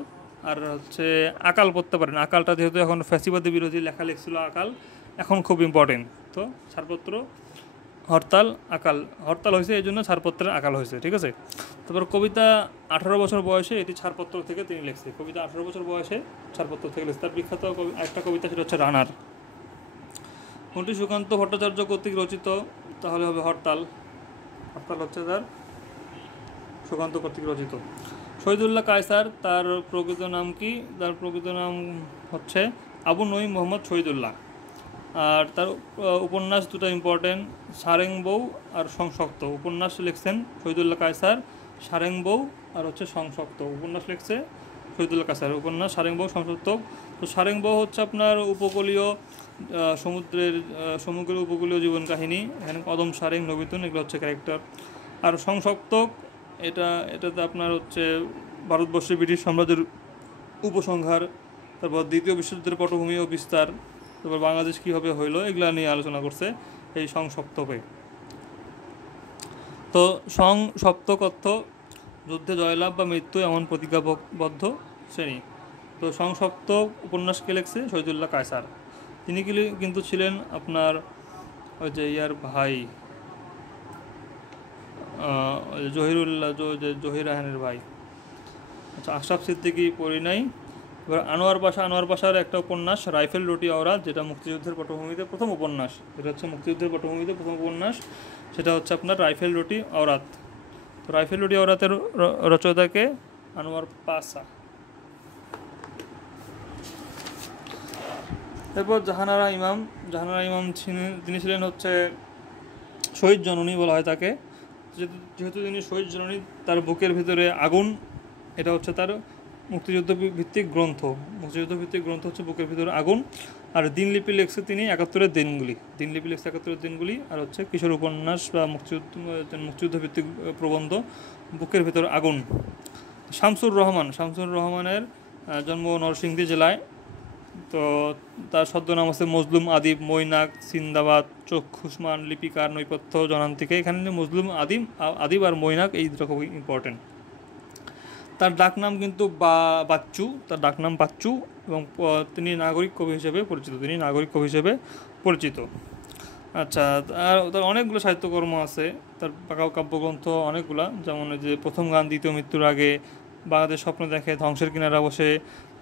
আর হচ্ছে আকাল পড়তে পারেন। আকালটা যেহেতু এখন ফ্যাসিবাদী বিরোধী লেখা লিখছিল, আকাল এখন খুব ইম্পর্টেন্ট। তো ছাড়পত্র হরতাল আকাল, হরতাল হয়েছে এই জন্য ছাড়পত্রের আকাল হয়েছে, ঠিক আছে। তারপর কবিতা 18 বছর বয়সে এটি ছাড়পত্র থেকে তিনি লিখছে। কবিতা 18 বছর বয়সে ছাড়পত্র থেকে লিখছে। তার বিখ্যাত একটা কবিতা, সেটা হচ্ছে রানার। কোনটি সুকান্ত ভট্টাচার্য কর্তৃক রচিত? তাহলে হবে হরতাল। হরতাল হচ্ছে তার সুকান্ত কর্তৃক রচিত। শহীদুল্লাহ কায়সার, তার প্রকৃত নাম কি? তার প্রকৃত নাম হচ্ছে আবু নঈম মোহাম্মদ শহীদুল্লাহ। আর তার উপন্যাস দুটো ইম্পর্টেন্ট, সারেং বউ আর সংসক্ত। উপন্যাস লিখছেন শহীদুল্লাহ কায়সার, সারেং বউ আর হচ্ছে সংসক্ত উপন্যাস লিখছে শহীদুল্লাহ কায়সার। উপন্যাস সারেং বউ সংসক্ত। তো সারেং বউ হচ্ছে আপনার উপকূলীয় সমুদ্রের উপকূলীয় জীবন কাহিনী। এখানে কদম, সারেং, নবীতুন এগুলো হচ্ছে ক্যারেক্টার। আর সংসক্তক, এটাতে আপনার হচ্ছে ভারতবর্ষে ব্রিটিশ সাম্রাজ্যের উপসংহার, তারপর দ্বিতীয় বিশ্বযুদ্ধের পটভূমি ও বিস্তার, তারপর বাংলাদেশ কীভাবে হইলো, এগুলা নিয়ে আলোচনা করছে এই সংসপ্তকে। তো সংসপ্তক অর্থ যুদ্ধে জয়লাভ বা মৃত্যু এমন প্রতিজ্ঞাবদ্ধ শ্রেণী। তো সংসপ্তক উপন্যাসকে লিখছে শহীদুল্লাহ কায়সার। তিনি কিন্তু ছিলেন আপনার ওই যে ইয়ার ভাই, জহির রায়হানের ভাই। আচ্ছা, আশরাফ সিদ্দিকী পড়ি নাই। এবার আনোয়ার পাশার একটা উপন্যাস রাইফেল রুটি আওরাত, যেটা মুক্তিযুদ্ধের পটভূমিতে প্রথম উপন্যাস। সেটা হচ্ছে আপনার রাইফেল রুটি আওরাত। তো রাইফেল রুটি আওরাতের রচয়িতাকে আনোয়ার পাশা। এরপর জাহানারা ইমাম তিনি ছিলেন হচ্ছে শহীদ জননী বলা হয় তাকে। যেহেতু তিনি শহীদ জননী, তার বুকের ভিতরে আগুন, এটা হচ্ছে তার মুক্তিযুদ্ধ ভিত্তিক গ্রন্থ হচ্ছে বুকের ভিতরে আগুন। আর দিনলিপি লিখছে তিনি 71-এর দিনগুলি। আর হচ্ছে কিশোর উপন্যাস বা মুক্তিযুদ্ধ ভিত্তিক প্রবন্ধ বুকের ভিতরে আগুন। শামসুর রহমানের জন্ম নরসিংদী জেলায়। তো তার ছদ্মনাম আছে মজলুম আদিব, মৈনাক, সিন্দাবাদ, চক্ষুষ্মান, লিপিকার, নৈপথ্য, জনান্তিকে। এখানে মজলুম আদিব আর মৈনাক এই দুটো খুবই ইম্পর্টেন্ট। তার ডাকনাম কিন্তু বাচ্চু, এবং তিনি নাগরিক কবি হিসেবে পরিচিত। আচ্ছা, তার অনেকগুলো সাহিত্যকর্ম আছে, তার কাব্যগ্রন্থ অনেকগুলা, যেমন যে প্রথম গান, দ্বিতীয় মৃত্যুর আগে, বাংলাদেশ স্বপ্ন দেখে, ধ্বংসের কিনারা বসে,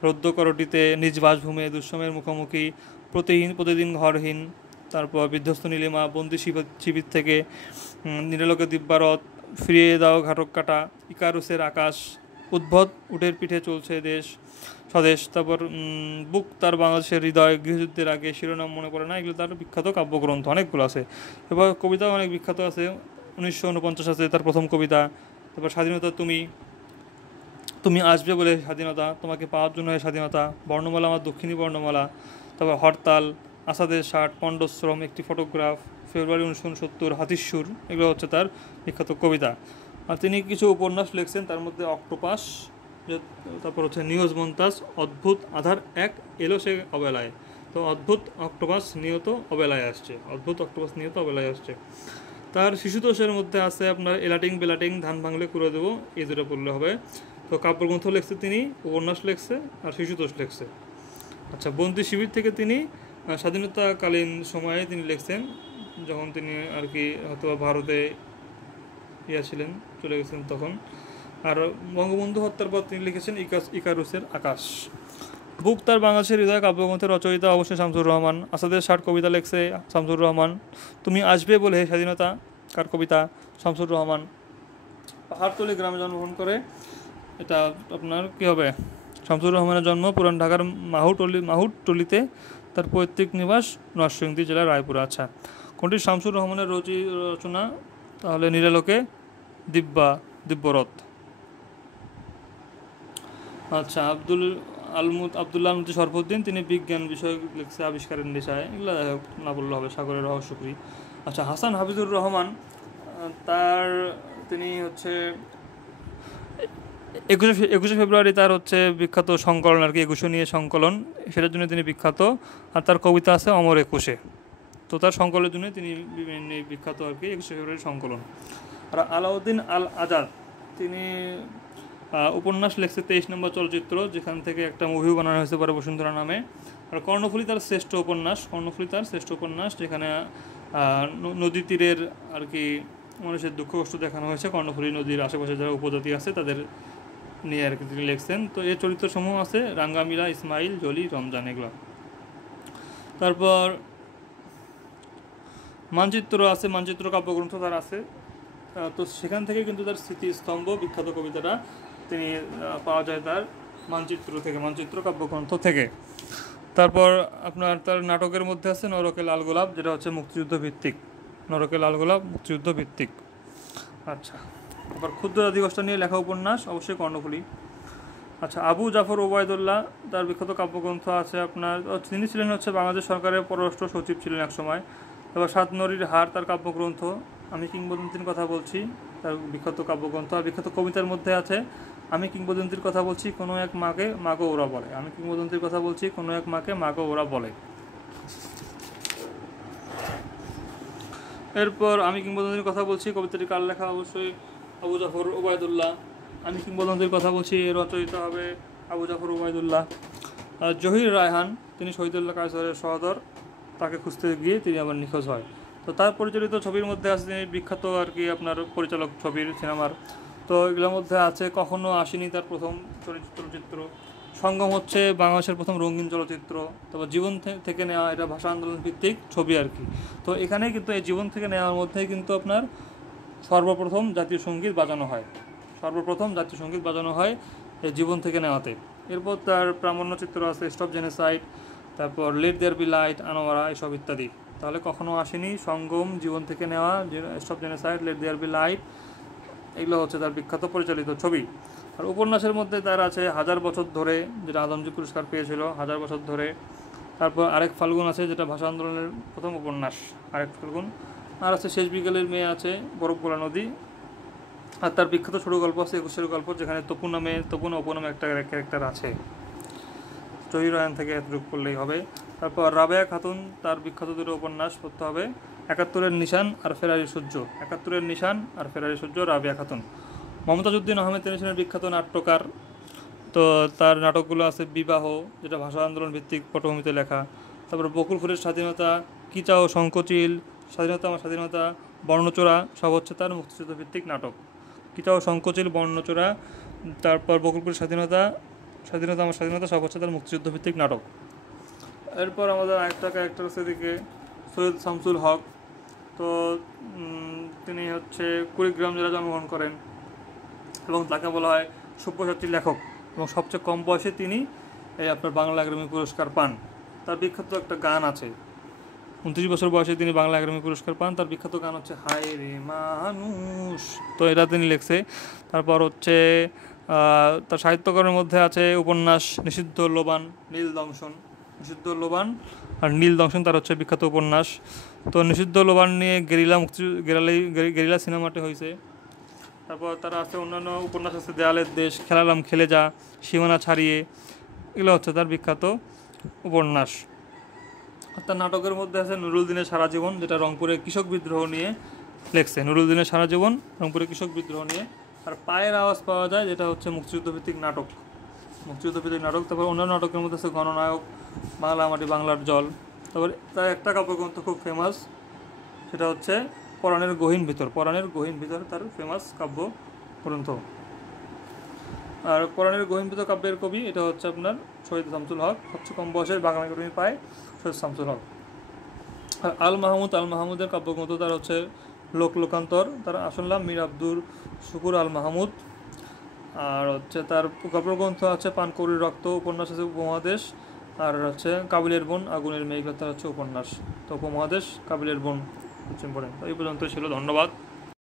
রৌদ্রকরটিতে, নিজ বাসভূমে, দুঃসময়ের মুখোমুখি, প্রতিদিন ঘরহীন, তারপর বিধ্বস্ত নীলিমা, বন্দি শিবির থেকে, নিরালোকে দিব্যারত, ফিরিয়ে দাও ঘাটক কাটা, ইকারুসের আকাশ, উদ্ভট উটের পিঠে চলছে স্বদেশ, তারপর বুক তার বাংলাদেশের হৃদয়, গৃহযুদ্ধের আগে, শিরোনাম মনে পড়ে না। এগুলো তার বিখ্যাত কাব্যগ্রন্থ অনেকগুলো আছে। এবার কবিতাও অনেক বিখ্যাত আছে। 1949 আছে তার প্রথম কবিতা। তারপর স্বাধীনতা তুমি আসবে বলে স্বাধীনতা, তোমাকে পাওয়ার জন্য হয় স্বাধীনতা, বর্ণমালা আমার দক্ষিণী বর্ণমালা, তারপর হরতাল, আসাদের শার্ট, পণ্ডশ্রম, একটি ফটোগ্রাফ, ফেব্রুয়ারি 1969, হাতির সুর, এগুলো হচ্ছে তার বিখ্যাত কবিতা। আর তিনি কিছু উপন্যাস লিখছেন, তার মধ্যে অক্টোপাস, তারপর হচ্ছে নিউজ মন্তাজ, অদ্ভুত আধার এক এলো সে অবেলায়। তো অদ্ভুত অক্টোপাস নিহত অবেলায় আসছে। তার শিশুতোষের মধ্যে আছে আপনার বেলাটিং, ধান ভাঙলে করে দেবো, এই দুটো পড়লে হবে। তো কাব্যগ্রন্থ লিখছে তিনি, উপন্যাস লিখছে আর শিশুতোষ লিখছে। আচ্ছা, বন্দি শিবির থেকে তিনি স্বাধীনতাকালীন সময়ে তিনি লিখছেন, যখন তিনি আর কি হয়তো ভারতে ছিলেন, চলে গেছেন তখন। আর বঙ্গবন্ধু হত্যার পর তিনি লিখেছেন ইকারুসের আকাশ। বুক তার বাংলাদেশের হৃদয় কাব্যগ্রন্থের রচয়িতা অবশ্যই শামসুর রহমান। আসাদের শার্ট কবিতা লিখছে শামসুর রহমান। তুমি আসবে বলে স্বাধীনতা কার কবিতা? শামসুর রহমান। পাহাড়তলি গ্রামে জন্মগ্রহণ করে, এটা আপনার কী হবে? শামসুর রহমানের জন্ম পুরান ঢাকার মাহুটটলিতে, তার পৈতৃক নিবাস নরসিংদী জেলার রায়পুরা। আচ্ছা, কোনটি শামসুর রহমানের রচনা? তাহলে নিরালোকে দিব্যরত। আচ্ছা, আবদুল্লাহ শরফুদ্দিন, তিনি বিজ্ঞান বিষয় লিখছে, আবিষ্কারের নেশায়, এগুলো না বললে হবে। সাগরের রহস্যপুরী। আচ্ছা, হাসান হাবিবুর রহমান তার তিনি হচ্ছে 21শে ফেব্রুয়ারি তার হচ্ছে বিখ্যাত সংকলন আর কি, 21 নিয়ে সংকলন, সেটার জন্য তিনি বিখ্যাত। আর তার কবিতা আছে অমর 21। তো তার সংকলনের জন্য তিনি বিভিন্ন বিখ্যাত আর কি, 21শে ফেব্রুয়ারি সংকলন। আর আলাউদ্দিন আল আজাদ তিনি উপন্যাস লিখছে 23 নম্বর চলচ্চিত্র, যেখান থেকে একটা মুভিও বানানো হয়েছে পরে বসুন্ধরা নামে। আর কর্ণফুলী তার শ্রেষ্ঠ উপন্যাস, কর্ণফুলী তার শ্রেষ্ঠ উপন্যাস, যেখানে নদী তীরের আর কি মানুষের দুঃখ কষ্ট দেখানো হয়েছে। কর্ণফুলী নদীর আশেপাশে যারা উপজাতি আছে তাদের নিয়ে আর কি তিনি লিখছেন। তো এই চরিত্রসমূহ আছে রাঙ্গামিলা, ইসমাইল, জলি, রমজান, এগুলো। তারপর মানচিত্র আছে, মানচিত্র কাব্যগ্রন্থ তার আছে। তো সেখান থেকে কিন্তু তার স্মৃতিস্তম্ভ বিখ্যাত কবিতাটা তিনি পাওয়া যায় তার মানচিত্র থেকে, মানচিত্র কাব্যগ্রন্থ থেকে। তারপর আপনার তার নাটকের মধ্যে আছে নরকে লাল গোলাপ, যেটা হচ্ছে মুক্তিযুদ্ধ ভিত্তিক, নরকে লাল গোলাপ মুক্তিযুদ্ধ ভিত্তিক। আচ্ছা, তারপর ক্ষুদ্র জাতিগোষ্ঠী নিয়ে লেখা উপন্যাস অবশ্যই কর্ণফুলী। আচ্ছা, আবু জাফর ওবায়দুল্লাহ তার বিখ্যাত কাব্যগ্রন্থ আছে আপনার, তিনি ছিলেন হচ্ছে বাংলাদেশ সরকারের পররাষ্ট্র সচিব ছিলেন এক সময়। তারপর সাত নরীর হার তার কাব্যগ্রন্থ। আমি কিংবদন্তির কথা বলছি তার বিখ্যাত কাব্যগ্রন্থ। আর বিখ্যাত কবিতার মধ্যে আছে আমি কিংবদন্তির কথা বলছি, কোনো এক মাকে মাগো ওরা বলে। আমি কিংবদন্তির কথা বলছি, কোনো এক মাকে মাগো ওরা বলে। এরপর আমি কিংবদন্তির কথা বলছি কবিতাটি কার লেখা? অবশ্যই আবু জাফর ওবায়দুল্লাহ। আমি কিংবদন্তির কথা বলছি এর রচয়িতা হবে আবু জাফর ওবায়দুল্লাহ। জহির রায়হান তিনি শহীদুল্লাহ কায়সারের সহোদর, তাকে খুঁজতে গিয়ে তিনি আবার নিখোঁজ হয়। তো তার পরিচালিত ছবির মধ্যে আছে তিনি বিখ্যাত আর কি আপনার পরিচালক ছবির সিনেমার। তো এগুলোর মধ্যে আছে কখনো আসেনি তার প্রথম চলচ্চিত্র, সঙ্গম হচ্ছে বাংলাদেশের প্রথম রঙিন চলচ্চিত্র। তারপর জীবন থেকে নেওয়া, এটা ভাষা আন্দোলন ভিত্তিক ছবি আর কি। তো এখানে কিন্তু এই জীবন থেকে নেওয়ার মধ্যে কিন্তু আপনার সর্বপ্রথম জাতীয় সঙ্গীত বাজানো হয়, সর্বপ্রথম জাতীয় সঙ্গীত বাজানো হয় এই জীবন থেকে নেওয়াতে। এরপর তার প্রামাণ্যচিত্র আছে স্টপ জেনোসাইড, তারপর let there be light, Anowara, এসব ইত্যাদি। তাহলে Kakhono Asheni, Sangam, Jibon Theke Neya, stop genocide, let there be light, এগুলো হচ্ছে তার বিখ্যাত পরিচালিত ছবি। আর উপন্যাসের মধ্যে তার আছে হাজার বছর ধরে, যেটা আদমজী পুরস্কার পেয়েছিল, হাজার বছর ধরে। তারপর আরেক ফাল্গুন আছে, যেটা ভাষা আন্দোলনের প্রথম উপন্যাস, আরেক ফাল্গুন। আর আছে শেষ বিকেলের মেয়ে, আছে বরফ গোলা নদী। আর তার বিখ্যাত ছোটো গল্প আছে 21-এর গল্প, যেখানে তপু নামে অপু নামে একটা ক্যারেক্টার আছে। জহির রায়হান থেকে এতটুকু করলেই হবে। তারপর রাবেয়া খাতুন, তার বিখ্যাত দুটো উপন্যাস পড়তে হবে, 71-এর নিশান আর ফেরারি সূর্য। 71-এর নিশান আর ফেরারি সূর্য, রাবেয়া খাতুন। মমতাজ উদ্দিন আহমেদ তিনি ছিলেন বিখ্যাত নাট্যকার। তো তার নাটকগুলো আছে বিবাহ, যেটা ভাষা আন্দোলন ভিত্তিক পটভূমিতে লেখা। তারপর বকুল ফুলের স্বাধীনতা, কি চাও শঙ্কচিল, স্বাধীনতা আমার স্বাধীনতা, বর্ণচোরা, সব হচ্ছে তার মুক্তিযুদ্ধ ভিত্তিক নাটক। কি চাও শঙ্কচিল, বর্ণচোরা, তারপর বকুল ফুলের স্বাধীনতা, স্বাধীনতা আমার স্বাধীনতা, সব হচ্ছে তার মুক্তিযুদ্ধ ভিত্তিক নাটক। এরপর আমাদের আরেকটা ক্যারেক্টার আছে এদিকে সৈয়দ শামসুল হক। তো তিনি হচ্ছে কুড়িগ্রাম জেলায় জন্মগ্রহণ করেন এবং তাকে বলা হয় সব্যসাচী লেখক, এবং সবচেয়ে কম বয়সে তিনি এই আপনার বাংলা একাডেমি পুরস্কার পান। তার বিখ্যাত একটা গান আছে, 29 বছর বয়সে তিনি বাংলা একাডেমি পুরস্কার পান। তার বিখ্যাত গান হচ্ছে হায় রে মানুষ, তো এটা তিনি লিখছে। তারপর হচ্ছে তার সাহিত্যকর্মের মধ্যে আছে উপন্যাস নিষিদ্ধ লোবান, নীল দংশন, নিষিদ্ধ লোবান আর নীল দংশন তার হচ্ছে বিখ্যাত উপন্যাস। তো নিষিদ্ধ লোবান নিয়ে গেরিলা সিনেমাটি হয়েছে। তারপর তারা আছে অন্যান্য উপন্যাস আছে দেয়ালের দেশ, খেলালাম খেলে যা, সীমানা ছাড়িয়ে, এগুলো হচ্ছে তার বিখ্যাত উপন্যাস। তার নাটকের মধ্যে আছে নুরুল দিনের সারা জীবন, যেটা রংপুরের কৃষক বিদ্রোহ নিয়ে লেখছে, নুরুল দিনের সারা জীবন রংপুরের কৃষক বিদ্রোহ নিয়ে। আর পায়ের আওয়াজ পাওয়া যায়, যেটা হচ্ছে মুক্তিযুদ্ধ ভিত্তিক নাটক, মুক্তিযুদ্ধ ভিত্তিক নাটক। তারপর অন্যান্য নাটকের মধ্যে আছে গণনায়ক, বাংলা মাটি বাংলার জল। তারপর তার একটা কাব্যগ্রন্থ খুব ফেমাস, সেটা হচ্ছে পরাণের গহীন ভিতর, পরাণের গহীন ভিতর তার ফেমাস কাব্যগ্রন্থ। আর পরাণের গহীন ভিতর কাব্যের কবি এটা হচ্ছে আপনার সৈয়দ শামসুল হক, সবচেয়ে কম বয়সে বাংলা একাডেমি পায় সৈয়দ শামসুল হক। আর আল মাহমুদের কাব্যগ্রন্থ তার হচ্ছে লোকান্তর, তার আসল নাম মীর আব্দুল শুকুর আল মাহমুদ। আর হচ্ছে তার কাব্যগ্রন্থ আছে পানকৌড়ির রক্ত, উপন্যাস আছে উপমহাদেশ, আর হচ্ছে কাবিলের বোন, আগুনের মেঘ, তার হচ্ছে উপন্যাস। তো উপমহাদেশ, কাবিলের বোন হচ্ছে পড়েন। তো এই পর্যন্ত ছিল, ধন্যবাদ।